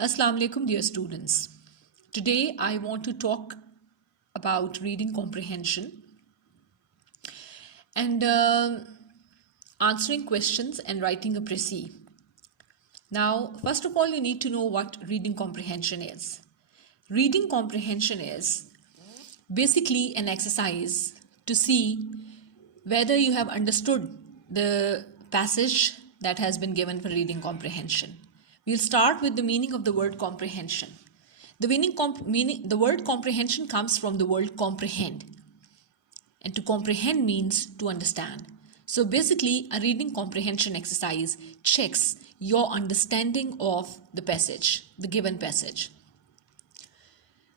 Assalamu alaikum, dear students. Today I want to talk about reading comprehension and answering questions and writing a précis. Now, first of all, you need to know what reading comprehension is. Reading comprehension is basically an exercise to see whether you have understood the passage that has been given for reading comprehension. We'll start with the meaning of the word comprehension. The word comprehension comes from the word comprehend. And to comprehend means to understand. So basically, a reading comprehension exercise checks your understanding of the passage, the given passage.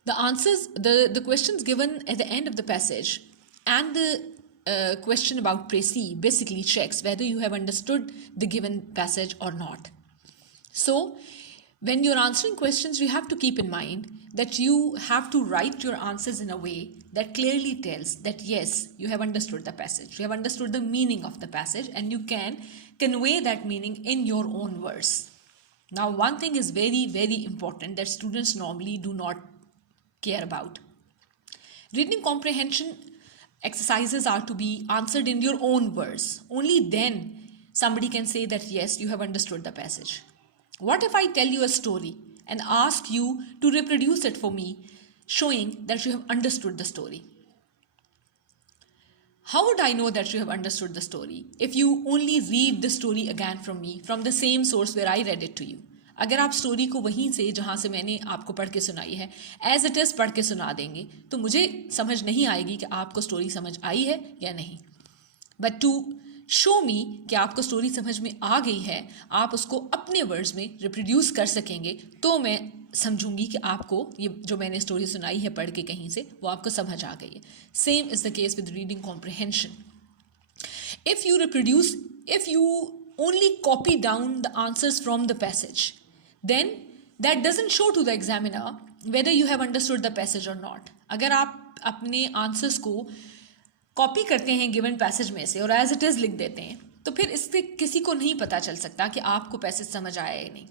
The answers, the questions given at the end of the passage and the question about précis basically checks whether you have understood the given passage or not. So, when you're answering questions, you have to keep in mind that you have to write your answers in a way that clearly tells that yes, you have understood the passage, you have understood the meaning of the passage, and you can convey that meaning in your own words. Now, one thing is very, very important that students normally do not care about. Reading comprehension exercises are to be answered in your own words. Only then somebody can say that yes, you have understood the passage. What if I tell you a story and ask you to reproduce it for me, showing that you have understood the story? How would I know that you have understood the story if you only read the story again from me, from the same source where I read it to you? अगर आप story को वहीं से जहाँ से मैंने आपको पढ़ के सुनाई है एज इट इज़ पढ़ के सुना देंगे तो मुझे समझ नहीं आएगी कि आपको स्टोरी समझ आई है या नहीं. बट टू शो मी कि आपको स्टोरी समझ में आ गई है, आप उसको अपने वर्ड्स में रिप्रोड्यूस कर सकेंगे तो मैं समझूंगी कि आपको ये जो मैंने स्टोरी सुनाई है पढ़ के कहीं से वो आपको समझ आ गई है. Same is the case with reading comprehension. If you only copy down the answers from the passage, then that doesn't show to the examiner whether you have understood the passage or not. अगर आप अपने answers को copy करते हैं given passage में से और as it is लिख देते हैं तो फिर इससे किसी को नहीं पता चल सकता कि आपको पैसेज समझ आया या नहीं.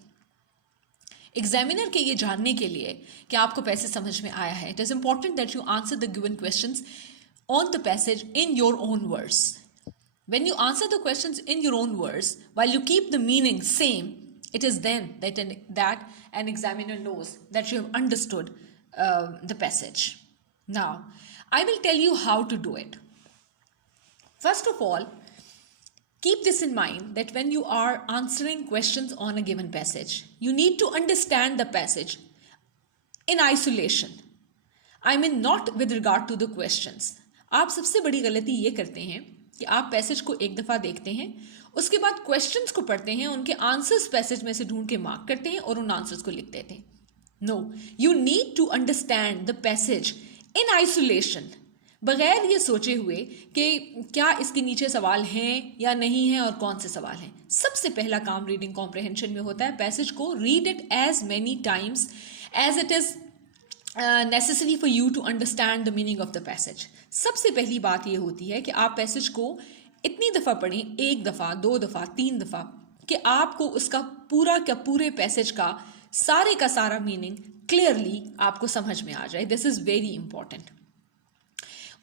एग्जामिनर के ये जानने के लिए कि आपको पैसेज समझ में आया है, it is important that you answer the given questions on the passage in your own words. When you answer the questions in your own words, while you keep the meaning same, it is then that an examiner knows that you have understood the passage. Now, I will tell you how to do it. First of all, keep this in mind that when you are answering questions on a given passage, you need to understand the passage in isolation. I mean not with regard to the questions. आप सबसे बड़ी गलती ये करते हैं कि आप passage को एक दफ़ा देखते हैं, उसके बाद क्वेश्चंस को पढ़ते हैं, उनके आंसर्स पैसेज में से ढूंढ के मार्क करते हैं और उन आंसर्स को लिख देते हैं. No, you need to understand the passage in isolation, बगैर ये सोचे हुए कि क्या इसके नीचे सवाल हैं या नहीं हैं और कौन से सवाल हैं. सबसे पहला काम रीडिंग कॉम्प्रिहेंशन में होता है पैसेज को read it as many times as it is necessary for you to understand the meaning of the passage. सबसे पहली बात ये होती है कि आप पैसेज को इतनी दफ़ा पढ़ें, एक दफ़ा, दो दफ़ा, तीन दफ़ा, कि आपको उसका पूरा का पूरे पैसेज का सारा मीनिंग क्लियरली आपको समझ में आ जाए. This is very important.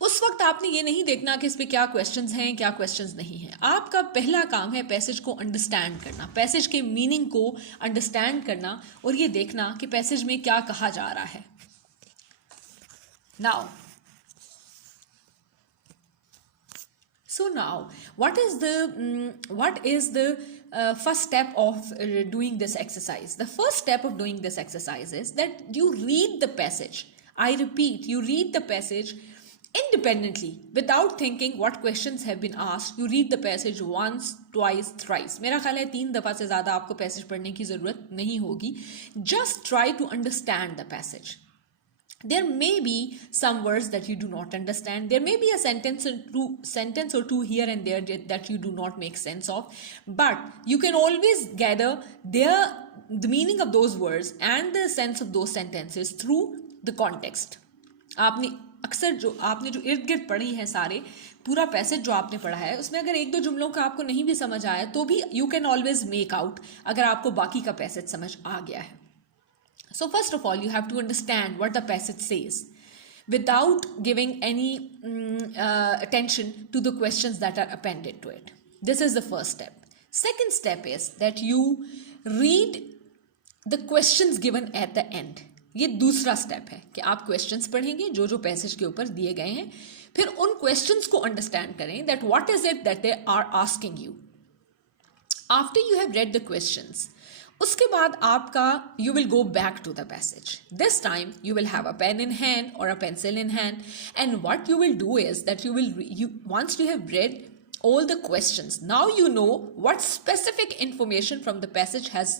उस वक्त आपने ये नहीं देखना कि इस पर क्या क्वेश्चंस हैं, क्या क्वेश्चंस नहीं हैं. आपका पहला काम है पैसेज को अंडरस्टैंड करना, पैसेज के मीनिंग को अंडरस्टैंड करना और ये देखना कि पैसेज में क्या कहा जा रहा है. Now, what is the first step of doing this exercise? The first step of doing this exercise is that you read the passage. I repeat, you read the passage independently without thinking what questions have been asked. You read the passage once, twice, thrice. मेरा ख्याल है 3 दफ़ा से ज़्यादा आपको passage पढ़ने की ज़रूरत नहीं होगी. Just try to understand the passage. There may be some words that you do not understand. There may be a sentence or two here and there that you do not make sense of. But you can always gather the meaning of those words and the sense of those sentences through the context. आपने जो इर्द गिर्द पढ़ी है सारे पूरा passage जो आपने पढ़ा है उसमें अगर एक दो जुमलों का आपको नहीं भी समझ आया तो भी you can always make out अगर आपको बाकी का पैसेज समझ आ गया है. So first of all, you have to understand what the passage says without giving any attention to the questions that are appended to it. This is the first step. Second step is that you read the questions given at the end. ये दूसरा step है कि आप questions पढ़ेंगे जो जो passage के ऊपर दिए गए हैं, फिर उन क्वेश्चंस को अंडरस्टैंड करें that what is it that they are asking you. After you have read the questions, उसके बाद आपका you will go back to the passage. This time you will have a pen in hand और a pencil in hand, and what you will do is that you once you have read all the questions, now you know what specific information from the passage has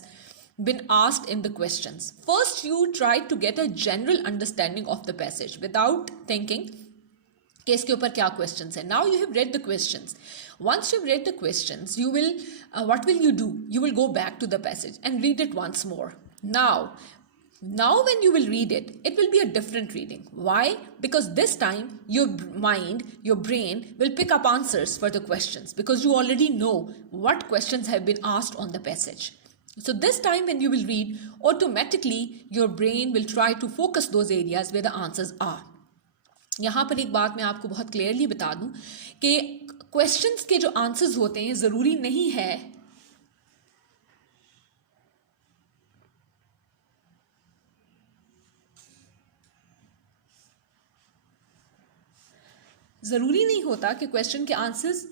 been asked in the questions. First you try to get a general understanding of the passage without thinking कि इसके ऊपर क्या questions है. Now you have read the questions. Once you've read the questions, you will what will you do? You will go back to the passage and read it once more. Now when you will read it, it will be a different reading. Why? Because this time your mind, your brain will pick up answers for the questions because you already know what questions have been asked on the passage. So this time when you will read, automatically your brain will try to focus those areas where the answers are. यहाँ पर एक बात मैं आपको बहुत clearly बता दूं कि क्वेश्चंस के जो आंसर्स होते हैं ज़रूरी नहीं है ज़रूरी नहीं होता कि क्वेश्चन के आंसर्स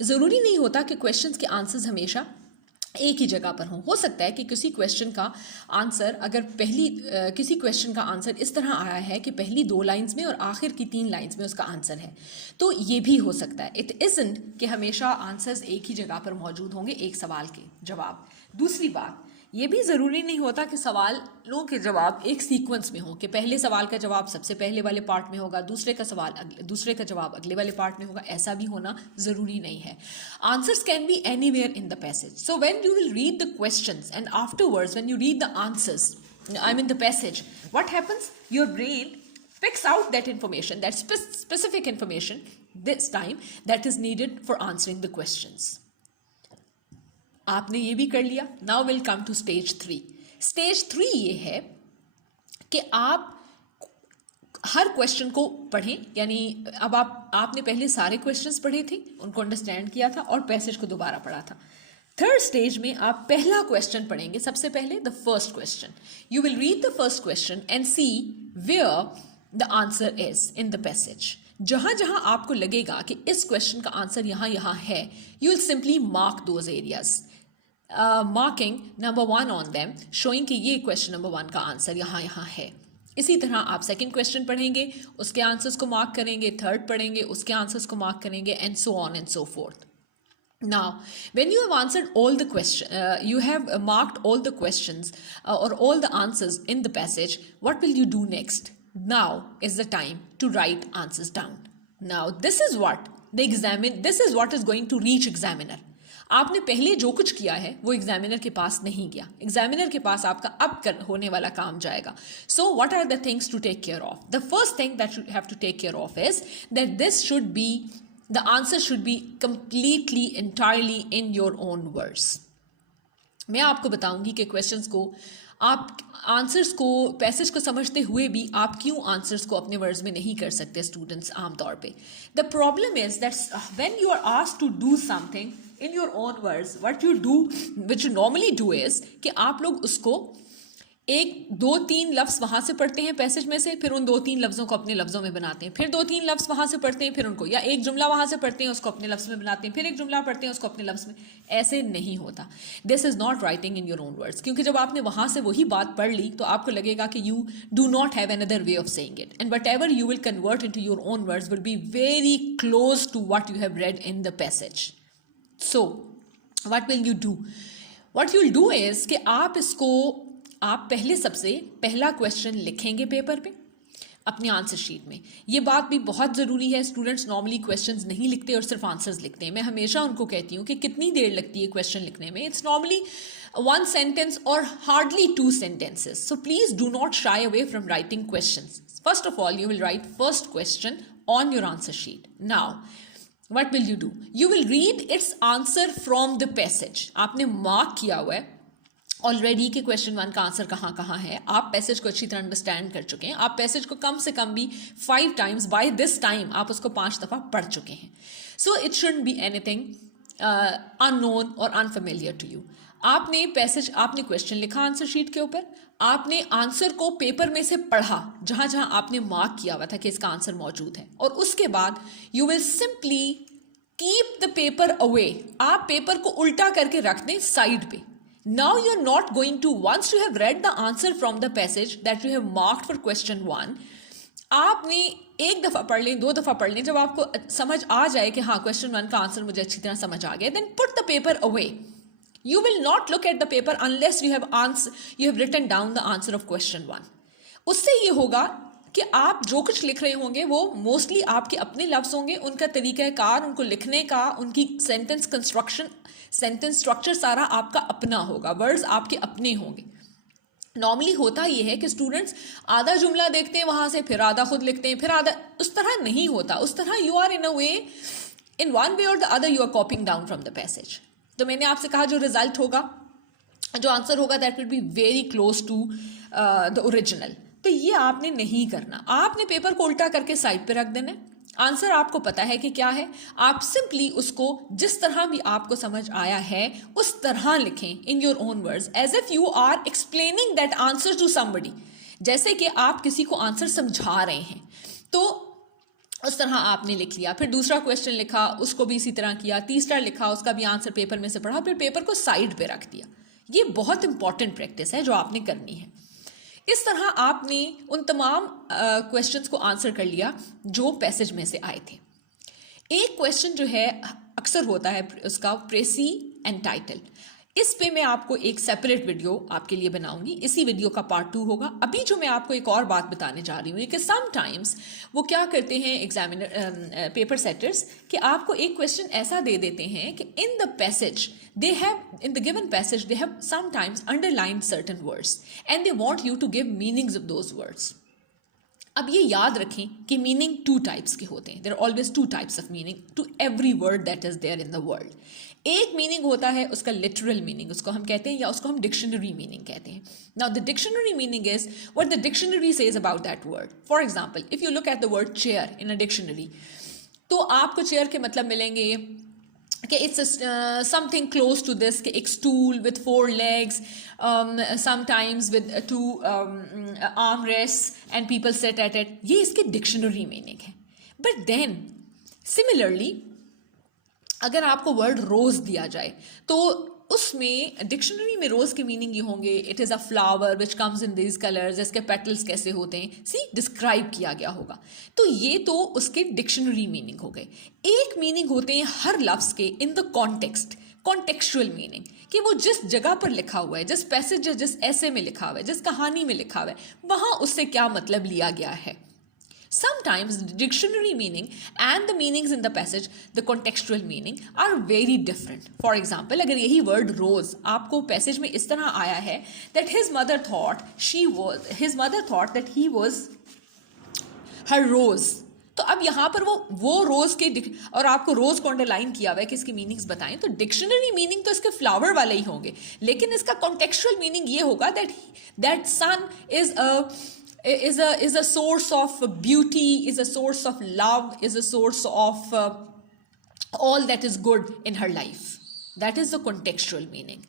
ज़रूरी नहीं होता कि क्वेश्चंस के आंसर्स हमेशा एक ही जगह पर हो सकता है कि किसी क्वेश्चन का आंसर अगर किसी क्वेश्चन का आंसर इस तरह आया है कि पहली 2 लाइंस में और आखिर की 3 लाइंस में उसका आंसर है, तो ये भी हो सकता है. इट इज़न्ट कि हमेशा आंसर्स एक ही जगह पर मौजूद होंगे एक सवाल के जवाब. दूसरी बात, ये भी ज़रूरी नहीं होता कि सवालों के जवाब एक सीक्वेंस में हो कि पहले सवाल का जवाब सबसे पहले वाले पार्ट में होगा, दूसरे का जवाब अगले वाले पार्ट में होगा. ऐसा भी होना ज़रूरी नहीं है. Answers can be anywhere in the passage. So when you will read the questions and afterwards when you read the answers, I mean the passage, what happens, your brain picks out that information, that specific information this time that is needed for answering the questions. आपने ये भी कर लिया. Now will come to stage 3. Stage 3 ये है कि आप हर question को पढ़ें, यानी अब आपने पहले सारे क्वेश्चंस पढ़े थे, उनको अंडरस्टैंड किया था और पैसेज को दोबारा पढ़ा था. थर्ड स्टेज में आप पहला क्वेश्चन पढ़ेंगे. सबसे पहले the first question. You will read the first question and see where the answer is in the passage. जहां जहां आपको लगेगा कि इस क्वेश्चन का आंसर यहाँ है, you will simply mark those areas, marking number 1 on them, showing कि ये क्वेश्चन नंबर 1 का आंसर यहाँ है. इसी तरह आप सेकंड क्वेश्चन पढ़ेंगे, उसके आंसर्स को मार्क करेंगे, थर्ड पढ़ेंगे, उसके आंसर्स को मार्क करेंगे, and so on and so fourth. Now, when you have answered all the you have marked all the questions or all the answers in the passage, what will you do next? Now is the time to write answers down. Now, this is what is going to reach examiner. आपने पहले जो कुछ किया है वो examiner के पास नहीं गया. एग्जामिनर के पास आपका अब होने वाला काम जाएगा. So what are the things to take care of? The first thing that you have to take care of is that the answer should be completely, entirely in your own words. मैं आपको बताऊंगी कि questions को आप answers को passage को समझते हुए भी आप क्यों आंसर्स को अपने वर्ड्स में नहीं कर सकते स्टूडेंट्स आमतौर पे. The problem is that when you are asked to do something in your own words, what you do, which you normally do is कि आप लोग उसको 1-2-3 लफ्ज़ वहाँ से पढ़ते हैं पैसेज में से, फिर उन 2-3 लफ्ज़ों को अपने लफ्ज़ों में बनाते हैं, फिर 2-3 लफ्ज़ वहाँ से पढ़ते हैं, फिर उनको, या एक जुमला वहाँ से पढ़ते हैं उसको अपने लफ्ज़ में बनाते हैं, फिर एक जुमला पढ़ते हैं उसको अपने लफ्ज़ में. ऐसे नहीं होता. This is not writing in your own words. क्योंकि जब आपने वहाँ से वही बात पढ़ ली तो आपको लगेगा कि you do not have another way of saying it, and whatever you will convert into your own words will be very close to what you have read in the passage. So what will you do? What you'll do is कि आप सबसे पहला question लिखेंगे paper पे अपने answer sheet में. ये बात भी बहुत ज़रूरी है. स्टूडेंट्स नॉर्मली क्वेश्चंस नहीं लिखते और सिर्फ आंसर्स लिखते हैं. मैं हमेशा उनको कहती हूँ कि कितनी देर लगती है क्वेश्चन लिखने में. It's normally 1 sentence or hardly 2 sentences. So please do not shy away from writing questions. First of all, you will write first question on your answer sheet. Now, what will you do? You will read its answer from the passage. आपने mark किया हुआ है already कि question 1 का answer कहाँ कहाँ है, आप पैसेज को अच्छी तरह अंडरस्टैंड कर चुके हैं, आप पैसेज को कम से कम भी 5 टाइम्स बाय दिस टाइम आप उसको 5 दफ़ा पढ़ चुके हैं. So it shouldn't be anything unknown और अनफेमिलियर टू यू. आपने पैसेज, आपने क्वेश्चन लिखा आंसर शीट के ऊपर, आपने आंसर को पेपर में से पढ़ा जहां जहां आपने मार्क किया हुआ था कि इसका आंसर मौजूद है, और उसके बाद you will simply keep the paper away. आप पेपर को उल्टा करके रख दें साइड पे. Now you're not going to, once you have read the answer from the passage that you have marked for question 1, आपने एक दफ़ा पढ़ लें, 2 दफ़ा पढ़ लें, जब आपको समझ आ जाए कि हाँ क्वेश्चन 1 का आंसर मुझे अच्छी तरह समझ आ गया, then put the paper away. You will not look at the paper unless you have written down the answer of question 1. उससे ये होगा कि आप जो कुछ लिख रहे होंगे वो मोस्टली आपके अपने लफ्ज़ होंगे, उनका तरीक़ाकार, उनको लिखने का, उनकी सेंटेंस कंस्ट्रक्शन, सेंटेंस स्ट्रक्चर सारा आपका अपना होगा, वर्ड्स आपके अपने होंगे. नॉर्मली होता ये है कि स्टूडेंट्स आधा जुमला देखते हैं वहाँ से, फिर आधा खुद लिखते हैं, फिर आधा. उस तरह नहीं होता. उस तरह you are in a way, in one way और the other you are copying down from the passage. तो मैंने आपसे कहा जो रिजल्ट होगा, जो आंसर होगा, that will be very close to the original. तो ये आपने नहीं करना. आपने पेपर को उल्टा करके साइड पे रख देना है. आंसर आपको पता है कि क्या है, आप सिंपली उसको जिस तरह भी आपको समझ आया है उस तरह लिखें in your own words, as if you are explaining that answer to somebody. जैसे कि आप किसी को आंसर समझा रहे हैं, तो उस तरह आपने लिख लिया. फिर दूसरा क्वेश्चन लिखा, उसको भी इसी तरह किया. तीसरा लिखा, उसका भी आंसर पेपर में से पढ़ा, फिर पेपर को साइड पे रख दिया. ये बहुत इंपॉर्टेंट प्रैक्टिस है जो आपने करनी है. इस तरह आपने उन तमाम क्वेश्चंस को आंसर कर लिया जो पैसेज में से आए थे. एक क्वेश्चन जो है अक्सर होता है उसका प्रेसी एंड टाइटल. इस पे मैं आपको एक सेपरेट वीडियो आपके लिए बनाऊंगी. इसी वीडियो का पार्ट 2 होगा. अभी जो मैं आपको एक और बात बताने जा रही हूँ कि समटाइम्स वो क्या करते हैं एग्जामिनर, पेपर सेटर्स, कि आपको एक क्वेश्चन ऐसा दे देते हैं कि इन the passage they have, in the given passage, they have sometimes underlined certain words and they want you to give meanings of those words. अब ये याद रखें कि मीनिंग 2 टाइप्स के होते हैं. there are always 2 types of meaning to every word that is there in the world. एक meaning होता है उसका लिटरल मीनिंग, उसको हम कहते हैं, या उसको हम डिक्शनरी मीनिंग कहते हैं. Now the dictionary meaning is what the dictionary says about that word. For example, if you look at the word chair in a dictionary, तो आपको चेयर के मतलब मिलेंगे कि it's something close to this, कि एक stool with 4 legs, sometimes with 2 arm rests and people sit at it. ये इसके डिक्शनरी मीनिंग है. बट देन सिमिलरली अगर आपको वर्ड रोज दिया जाए तो उसमें डिक्शनरी में रोज के मीनिंग ये होंगे, it is a flower which comes in these colours, इसके पेटल्स कैसे होते हैं, डिस्क्राइब किया गया होगा. तो ये तो उसके डिक्शनरी मीनिंग हो गए. एक मीनिंग होते हैं हर लफ्ज़ के in the context, contextual meaning, कि वो जिस जगह पर लिखा हुआ है, जिस पैसेज, जिस ऐसे में लिखा हुआ है, जिस कहानी में लिखा हुआ है, वहाँ उससे क्या मतलब लिया गया है. Sometimes the dictionary meaning and the meanings in the passage, the contextual meaning, are very different. For example, अगर यही word rose आपको passage में इस तरह आया है that his mother thought that he was her rose. तो अब यहाँ पर वो रोज के और आपको रोज को अंडरलाइन किया हुआ है कि इसकी मीनिंग्स बताएं, तो डिक्शनरी मीनिंग तो इसके फ्लावर वाले ही होंगे, लेकिन इसका कॉन्टेक्चुअल मीनिंग ये होगा that sun is a source of beauty, is a source of love, is a source of all that is good in her life. That is the contextual meaning.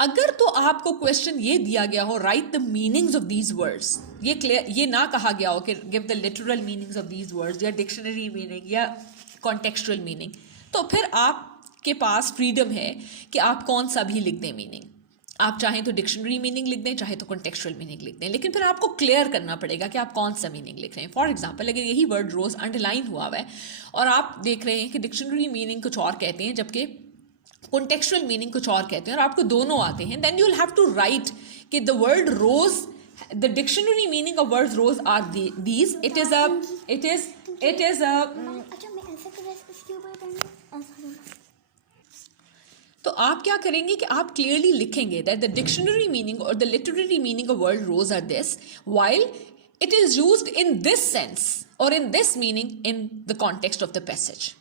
अगर तो आपको question ये दिया गया हो, right the meanings of these words, ये ना कहा गया हो कि give the literal meanings of these words या डिक्शनरी मीनिंग या कॉन्टेक्चुअल मीनिंग, तो फिर आपके पास फ्रीडम है कि आप कौन सा भी लिख दें मीनिंग. आप चाहें तो डिक्शनरी मीनिंग लिख दें, चाहे तो कॉन्टेक्चुअल मीनिंग लिख दें, लेकिन फिर आपको क्लियर करना पड़ेगा कि आप कौन सा मीनिंग लिख रहे हैं. फॉर एग्जाम्पल, अगर यही वर्ड रोज अंडरलाइन हुआ हुआ है और आप देख रहे हैं कि डिक्शनरी मीनिंग कुछ और कहते हैं जबकि कॉन्टेक्चुअल मीनिंग कुछ और कहते हैं, और आपको दोनों आते हैं, then you will have to write कि the word rose, the dictionary meaning of word rose are these. It is a तो आप क्या करेंगे कि आप क्लियरली लिखेंगे दैट द डिक्शनरी मीनिंग और the literary meaning of word rose are this, while it is used in this sense or in this meaning in the context of the passage.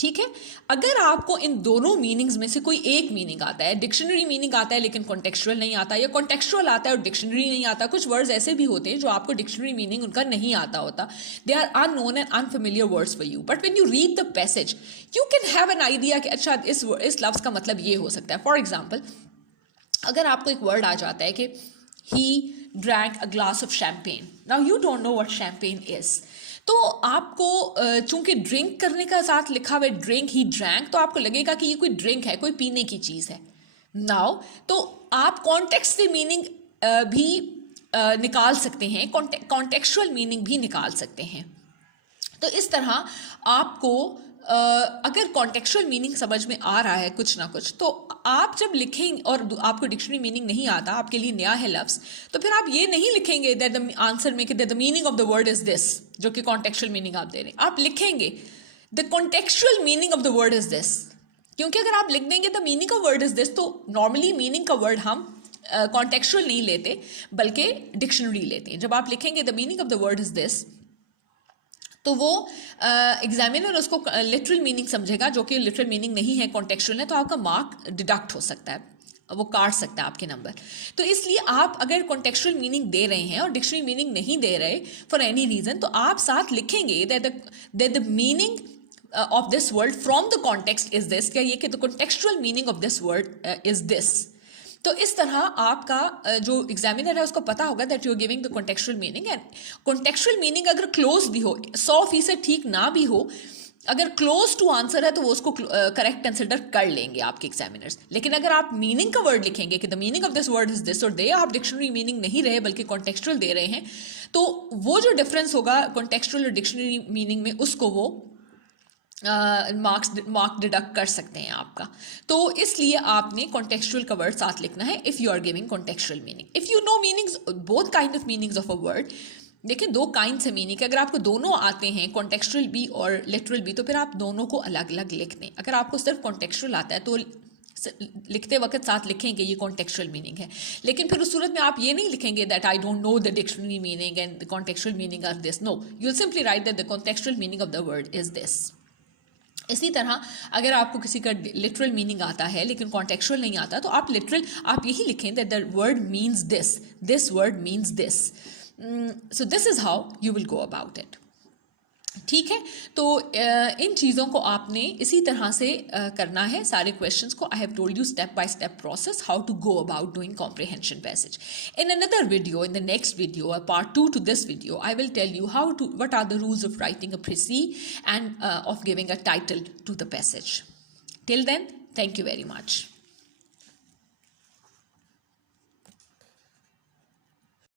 ठीक है। अगर आपको इन दोनों मीनिंग्स में से कोई एक मीनिंग आता है, डिक्शनरी मीनिंग आता है लेकिन कॉन्टेक्चुअल नहीं आता, या कॉन्टेक्चुअल आता है और डिक्शनरी नहीं आता, कुछ वर्ड्स ऐसे भी होते हैं जो आपको डिक्शनरी मीनिंग उनका नहीं आता होता, they are unknown and unfamiliar words for you, but when you read the passage you can have an idea कि अच्छा इस लफ्ज़ का मतलब ये हो सकता है। फॉर एग्जाम्पल, अगर आपको एक वर्ड आ जाता है कि he drank a glass of champagne, now you don't know what champagne is, तो आपको चूंकि ड्रिंक करने का साथ लिखा हुआ है ड्रिंक, ही ड्रैंक, तो आपको लगेगा कि ये कोई ड्रिंक है, कोई पीने की चीज़ है। नाउ तो आप कॉन्टेक्स्ट से मीनिंग भी निकाल सकते हैं, कॉन्टेक्चुअल मीनिंग भी निकाल सकते हैं। तो इस तरह आपको अगर कॉन्टेक्चुअल मीनिंग समझ में आ रहा है कुछ ना कुछ, तो आप जब लिखेंगे और आपको डिक्शनरी मीनिंग नहीं आता, आपके लिए नया है लफ्ज़, तो फिर आप ये नहीं लिखेंगे दैट द आंसर में कि that the meaning of the word is this, जो कि कॉन्टेक्चुअल मीनिंग आप दे रहे हैं। आप लिखेंगे the contextual meaning of the word is this, क्योंकि अगर आप लिख देंगे the meaning of word is this, तो नॉर्मली मीनिंग का वर्ड हम कॉन्टेक्चुअल नहीं लेते बल्कि डिक्शनरी लेते हैं। जब आप लिखेंगे the meaning of the word is this, तो वो एग्जामिनर उसको लिटरल मीनिंग समझेगा, जो कि लिटरल मीनिंग नहीं है, कॉन्टेक्चुअल है, तो आपका मार्क डिडक्ट हो सकता है, वो काट सकता है आपके नंबर। तो इसलिए आप अगर कॉन्टेक्चुअल मीनिंग दे रहे हैं और डिक्शनरी मीनिंग नहीं दे रहे फॉर एनी रीज़न, तो आप साथ लिखेंगे that the meaning of this word from the context is this, क्या ये कि the contextual meaning of this word is this. तो इस तरह आपका जो एग्जामिनर है उसको पता होगा that you are giving the contextual meaning, and contextual meaning अगर क्लोज भी हो, 100% ठीक ना भी हो, अगर क्लोज टू आंसर है तो वो उसको करेक्ट कंसिडर कर लेंगे आपके एग्जामिनर्स। लेकिन अगर आप मीनिंग का वर्ड लिखेंगे कि the meaning of this word is this, और दे आप डिक्शनरी मीनिंग नहीं रहे बल्कि कॉन्टेक्चुअल दे रहे हैं, तो वो जो डिफरेंस होगा कॉन्टेक्चुअल और डिक्शनरी मीनिंग में, उसको वो मार्क्स डिडक्ट कर सकते हैं आपका। तो इसलिए आपने कॉन्टेक्चुअल का वर्ड साथ लिखना है if you are giving contextual meaning. If you know meanings, both kind of meanings of a word, देखिए दो काइंड से मीनिंग, अगर आपको दोनों आते हैं कॉन्टेक्चुअल भी और लिटरल भी, तो फिर आप दोनों को अलग अलग लिख दें। अगर आपको सिर्फ कॉन्टेक्चुअल आता है तो लिखते वक्त साथ लिखेंगे ये कॉन्टेक्चुअल मीनिंग है, लेकिन फिर उस सूरत में आप ये नहीं लिखेंगे that I don't know the dictionary meaning and the contextual meaning are this. No, you will simply write that the contextual meaning of the word is this. इसी तरह अगर आपको किसी का लिटरल मीनिंग आता है लेकिन कॉन्टेक्चुअल नहीं आता, तो आप लिटरल आप यही लिखें that the word means this, this word means this. So this is how you will go about it. ठीक है, तो इन चीज़ों को आपने इसी तरह से करना है, सारे क्वेश्चंस को। I have told you step by step process how to go about doing comprehension passage. In another video, in the next video, a part 2 to this video, I will tell you what are the rules of writing a précis and of giving a title to the passage. Till then, thank you very much.